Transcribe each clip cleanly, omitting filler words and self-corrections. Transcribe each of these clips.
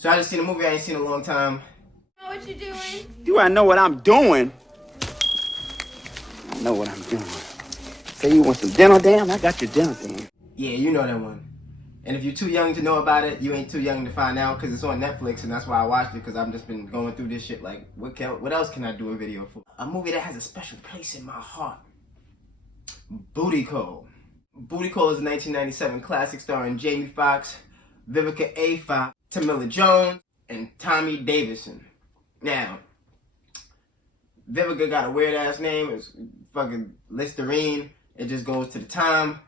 So I just seen a movie I ain't seen in a long time. Know what you doing? Do I know what I'm doing? I know what I'm doing. Say you want some dental dam? I got your dental dam. Yeah, you know that one. And if you're too young to know about it, you ain't too young to find out because it's on Netflix, and that's why I watched it, because I've just been going through this shit like, what else can I do a video for? A movie that has a special place in my heart. Booty Call. Booty Call is a 1997 classic starring Jamie Foxx, Vivica A. Fox, Tamila Jones, and Tommy Davidson. Now, Vivica got a weird ass name. It's fucking Listerine. It just goes to the time.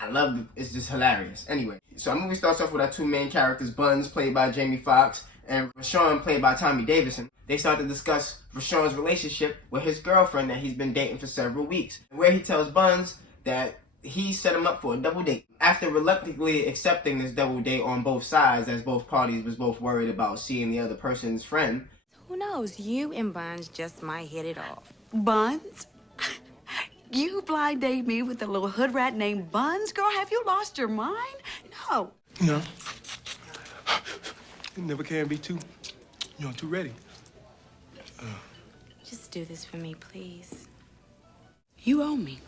I love it. It's just hilarious. Anyway, so our movie starts off with our two main characters, Buns, played by Jamie Foxx, and Rashawn, played by Tommy Davidson. They start to discuss Rashawn's relationship with his girlfriend that he's been dating for several weeks, where he tells Buns that he set him up for a double date. After reluctantly accepting this double date on both sides, as both parties was both worried about seeing the other person's friend. Who knows? You and Buns just might hit it off. Buns? You blind date me with a little hood rat named Buns? Girl, have you lost your mind? No. No. You never can be too ready. Just do this for me, please. You owe me.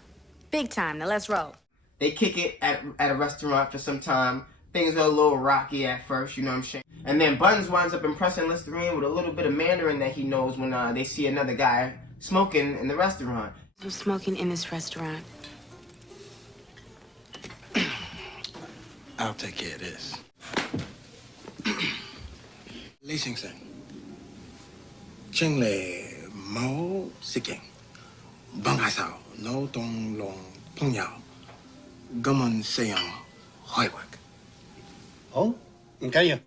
Big time. Now let's roll. They kick it at a restaurant for some time. Things are a little rocky at first, you know what I'm saying? And then Buns winds up impressing Listerine with a little bit of Mandarin that he knows when they see another guy smoking in the restaurant. I'm smoking in this restaurant. I'll take care of this. Lý Sinh Sinh. Chênh lệ máu xích kinh. Bằng hai sao, nấu tông lòng phong nhào. Gammon sayang hoi work. Oh, okay.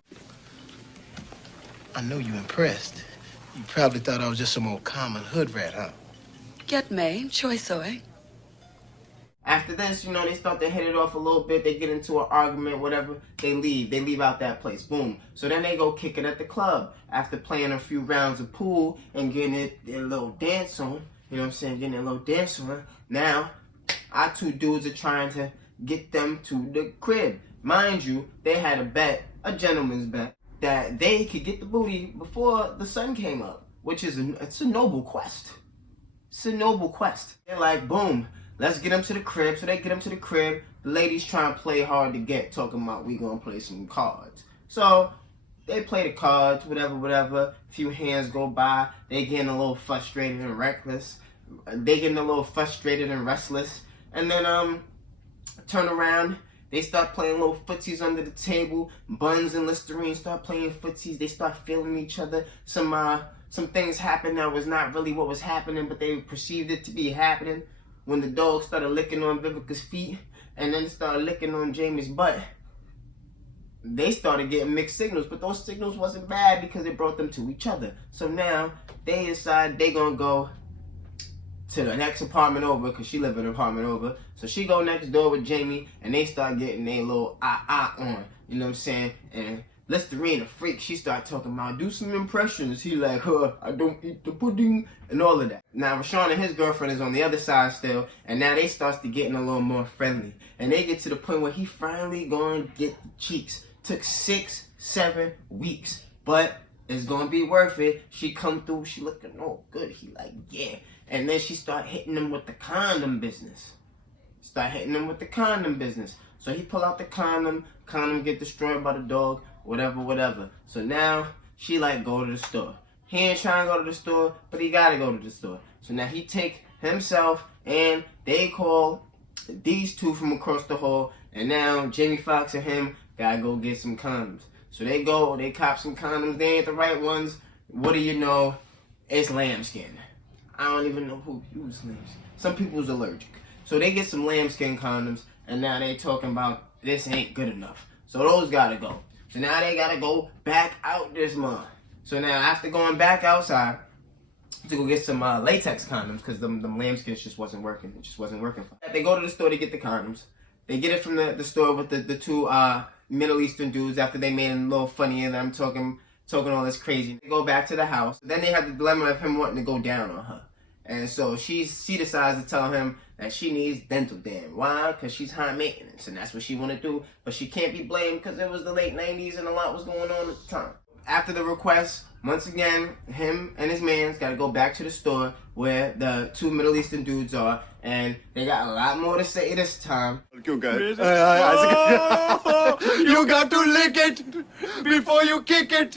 I know you impressed. You probably thought I was just some old common hood rat, huh? Get me, choi soy. After this, they start to hit it off a little bit. They get into an argument, whatever. They leave. They leave out that place. Boom. So then they go kick it at the club after playing a few rounds of pool and getting their little dance on. You know what I'm saying? Getting their little dance on. Now, our two dudes are trying to get them to the crib. Mind you, they had a bet, a gentleman's bet, that they could get the booty before the sun came up, which is it's a noble quest. It's a noble quest. They're like, boom, let's get them to the crib. So they get them to the crib. The ladies trying to play hard to get, talking about we gonna play some cards. So they play the cards, whatever. A few hands go by. They getting a little frustrated and reckless. They getting a little frustrated and restless. And then turn around. They start playing little footsies under the table. Buns and Listerine start playing footsies. They start feeling each other. Some things happened that was not really what was happening, but they perceived it to be happening. When the dog started licking on Vivica's feet and then started licking on Jamie's butt, they started getting mixed signals, but those signals wasn't bad because it brought them to each other. So now they decide they gonna go to the next apartment over, because she live in an apartment over. So she go next door with Jamie and they start getting their little on. You know what I'm saying? And Listerine, a freak, she start talking about, do some impressions. He like, I don't eat the pudding, and all of that. Now, Rashawn and his girlfriend is on the other side still, and now they starts to getting a little more friendly. And they get to the point where he finally going to get the cheeks. Took 6-7 weeks, but it's going to be worth it. She come through, she looking all good. He like, yeah. And then she start hitting him with the condom business. So he pull out the condom get destroyed by the dog, whatever. So now, she like, go to the store. He ain't trying to go to the store, but he gotta go to the store. So now he take himself, and they call these two from across the hall, and now Jamie Foxx and him gotta go get some condoms. So they go, they cop some condoms, they ain't the right ones. What do you know? It's lambskin. I don't even know who uses lambskin. Some people's allergic. So they get some lambskin condoms, and now they talking about this ain't good enough. So those gotta go. So now they gotta go back out this month. So now after going back outside to go get some latex condoms, because them lambskins just wasn't working. It just wasn't working. They go to the store to get the condoms. They get it from the store with the two Middle Eastern dudes after they made him a little funny and I'm talking all this crazy. They go back to the house. Then they have the dilemma of him wanting to go down on her. And so she decides to tell him that she needs dental dam. Why? Because she's high maintenance, and that's what she want to do. But she can't be blamed because it was the late 90s and a lot was going on at the time. After the request, once again, him and his man's got to go back to the store where the two Middle Eastern dudes are, and they got a lot more to say this time. You got to lick it before you kick it.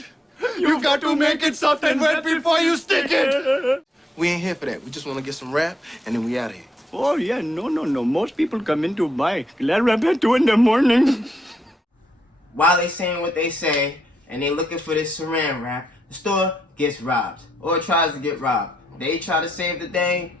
You got to make it soft and wet before you stick it. We ain't here for that. We just want to get some rap, and then we out of here. Oh, yeah, no. Most people come in to buy. Glad rap at 2 in the morning. While they saying what they say, and they looking for this saran wrap, the store gets robbed, or tries to get robbed. They try to save the day.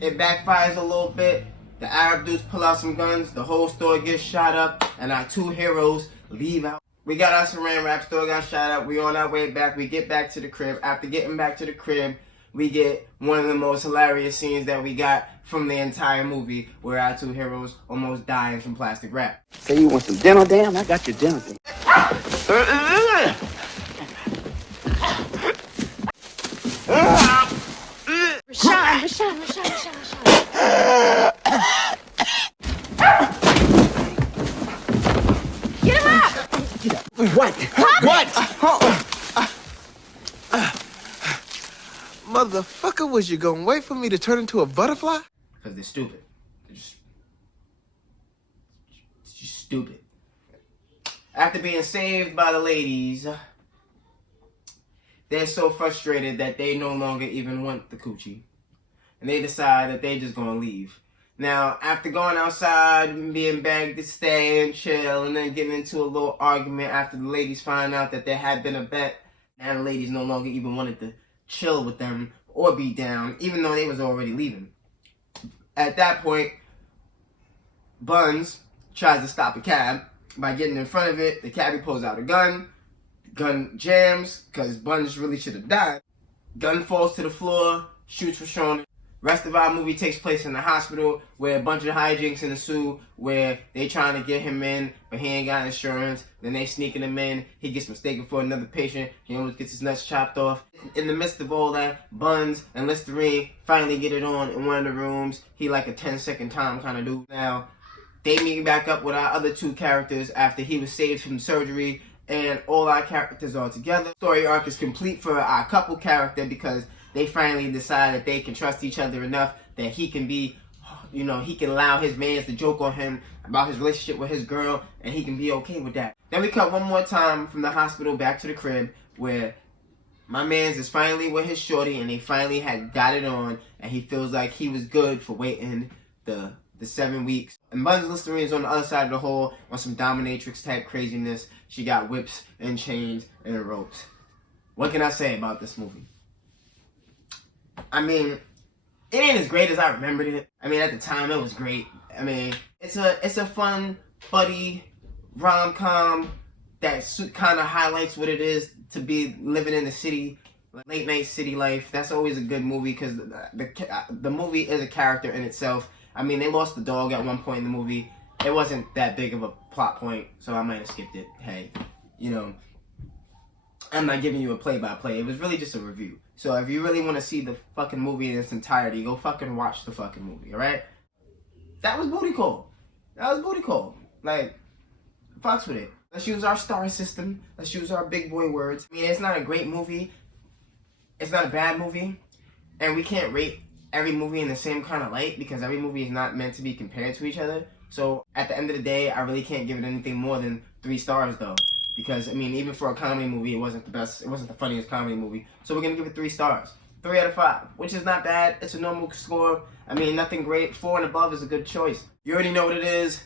It backfires a little bit. The Arab dudes pull out some guns. The whole store gets shot up, and our two heroes leave out. We got our saran wrap, store got shot up. We on our way back. We get back to the crib. After getting back to the crib, we get one of the most hilarious scenes that we got from the entire movie, where our two heroes almost die in some plastic wrap. Say you want some dental dam? I got your dental dam. Rashawn. Get him up! What? What? Motherfucker, was you gonna wait for me to turn into a butterfly? Because they're stupid. They're just stupid. After being saved by the ladies, they're so frustrated that they no longer even want the coochie. And they decide that they're just gonna leave. Now, after going outside and being begged to stay and chill, and then getting into a little argument after the ladies find out that there had been a bet, and the ladies no longer even wanted to chill with them or be down, even though they was already leaving. At that point, Buns tries to stop a cab by getting in front of it. The cabbie pulls out a gun. Gun jams, because Buns really should have died. Gun falls to the floor, shoots Rashawn. Rest of our movie takes place in the hospital, where a bunch of hijinks ensue, where they trying to get him in, but he ain't got insurance. Then they sneaking him in. He gets mistaken for another patient. He almost gets his nuts chopped off. In the midst of all that, Buns and Listerine finally get it on in one of the rooms. He like a 10-second time kind of dude. Now, they meet back up with our other two characters after he was saved from surgery, and all our characters are together. Story arc is complete for our couple character because they finally decide that they can trust each other enough that he can be, he can allow his mans to joke on him about his relationship with his girl, and he can be okay with that. Then we cut one more time from the hospital back to the crib, where my mans is finally with his shorty, and they finally had got it on, and he feels like he was good for waiting the 7 weeks. And Buns Listerine's on the other side of the hole on some dominatrix type craziness. She got whips and chains and ropes. What can I say about this movie? I mean, it ain't as great as I remembered it. I mean, at the time, it was great. I mean, it's a fun, buddy rom-com that kind of highlights what it is to be living in the city, late night city life. That's always a good movie because the movie is a character in itself. I mean, they lost the dog at one point in the movie. It wasn't that big of a plot point, so I might have skipped it. Hey, I'm not giving you a play-by-play. It was really just a review. So if you really want to see the fucking movie in its entirety, go fucking watch the fucking movie, alright? That was booty call. Like, fucks with it. Let's use our star system. Let's use our big boy words. I mean, it's not a great movie. It's not a bad movie. And we can't rate every movie in the same kind of light because every movie is not meant to be compared to each other. So at the end of the day, I really can't give it anything more than 3 stars though. Because, I mean, even for a comedy movie, it wasn't the best. It wasn't the funniest comedy movie. So we're going to give it 3 stars. 3 out of 5, which is not bad. It's a normal score. I mean, nothing great. 4 and above is a good choice. You already know what it is.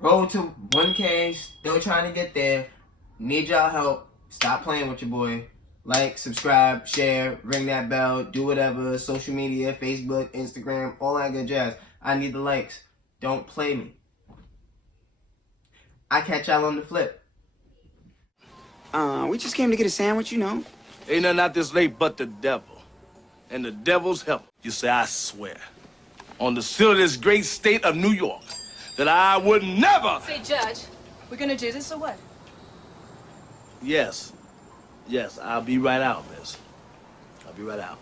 Road to 1K. Still trying to get there. Need y'all help. Stop playing with your boy. Like, subscribe, share, ring that bell, do whatever. Social media, Facebook, Instagram, all that good jazz. I need the likes. Don't play me. I catch y'all on the flip. We just came to get a sandwich, Ain't nothing out this late but the devil. And the devil's help. You say, I swear, on the seal of this great state of New York, that I would never... Say, Judge, we're gonna do this or what? Yes, I'll be right out, miss. I'll be right out.